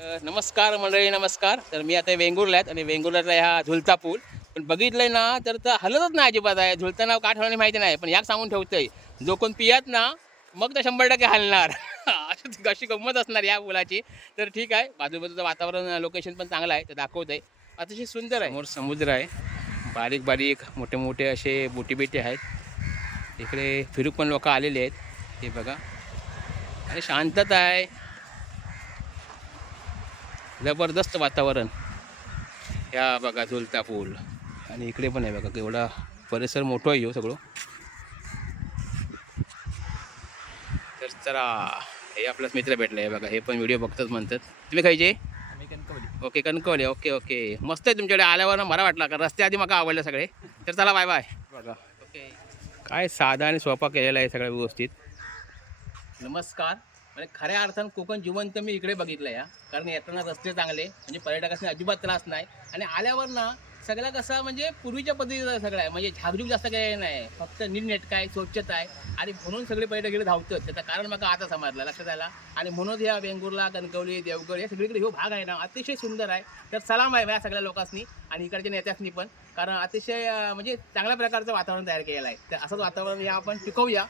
नमस्कार मंडळी, नमस्कार. तर मी आता वेंगुर्ला आहेत आणि वेंगुर्ल्यातला हा झुलता पूल पण बघितलंय ना, तर हलतच नाही अजिबात आहे. झुलता नाव का ठेवलं माहिती नाही, पण याक सांगून ठेवतंय, जो कोण पियात ना मग तर 100% हलणार. अशी गंमत असणार या पुलाची. तर ठीक आहे, बाजूबाजूचं वातावरण लोकेशन पण चांगलं आहे, ते दाखवतंय. अतिशय सुंदर आहे. समोर समुद्र आहे, बारीक बारीक मोठे मोठे असे बोटी बिटी आहेत. इकडे फिरूक पण लोक आलेले आहेत. हे बघा आणि शांतता आहे, जबरदस्त वातावरण. ह्या बघा झुलता पूल आणि इकडे पण आहे बघा, केवढा परिसर मोठं आहे हो सगळं. तर चला, हे आपलाच मित्र भेटला आहे बघा, हे पण व्हिडिओ बघतात म्हणतात. तुम्ही खायचे? ओके, कणकवली. ओके ओके, मस्त आहे. तुमच्याकडे आल्यावर ना मला वाटलं का रस्ते आधी मला आवडले सगळे. तर चला, बाय बाय. बघा ओके, काय साधा आणि सोपा केलेला आहे सगळं व्यवस्थित. नमस्कार. म्हणजे खऱ्या अर्थानं कोकण जिवंत मी इकडे बघितलं या, कारण येताना रस्ते चांगले, म्हणजे पर्यटकांना अजिबात त्रास नाही. आणि आल्यावर ना सगळं कसं म्हणजे पूर्वीच्या पद्धतीचं सगळं आहे, म्हणजे झाकझूक जास्त काही नाही, फक्त नीटनेटका आहे, स्वच्छता आहे. आणि म्हणून सगळे पर्यटक इकडे धावतात. त्याचं कारण मग आता समजलं, लक्षात आला. आणि म्हणून या वेंगुर्ला, कणकवली, देवगड या सगळीकडे हा भाग आहे ना, अतिशय सुंदर आहे. तर सलाम आहे या सगळ्या लोकांनी आणि इकडच्या नेत्यांनी पण, कारण अतिशय म्हणजे चांगल्या प्रकारचं वातावरण तयार केलेलं आहे. तर असंच वातावरण या आपण टिकवूया.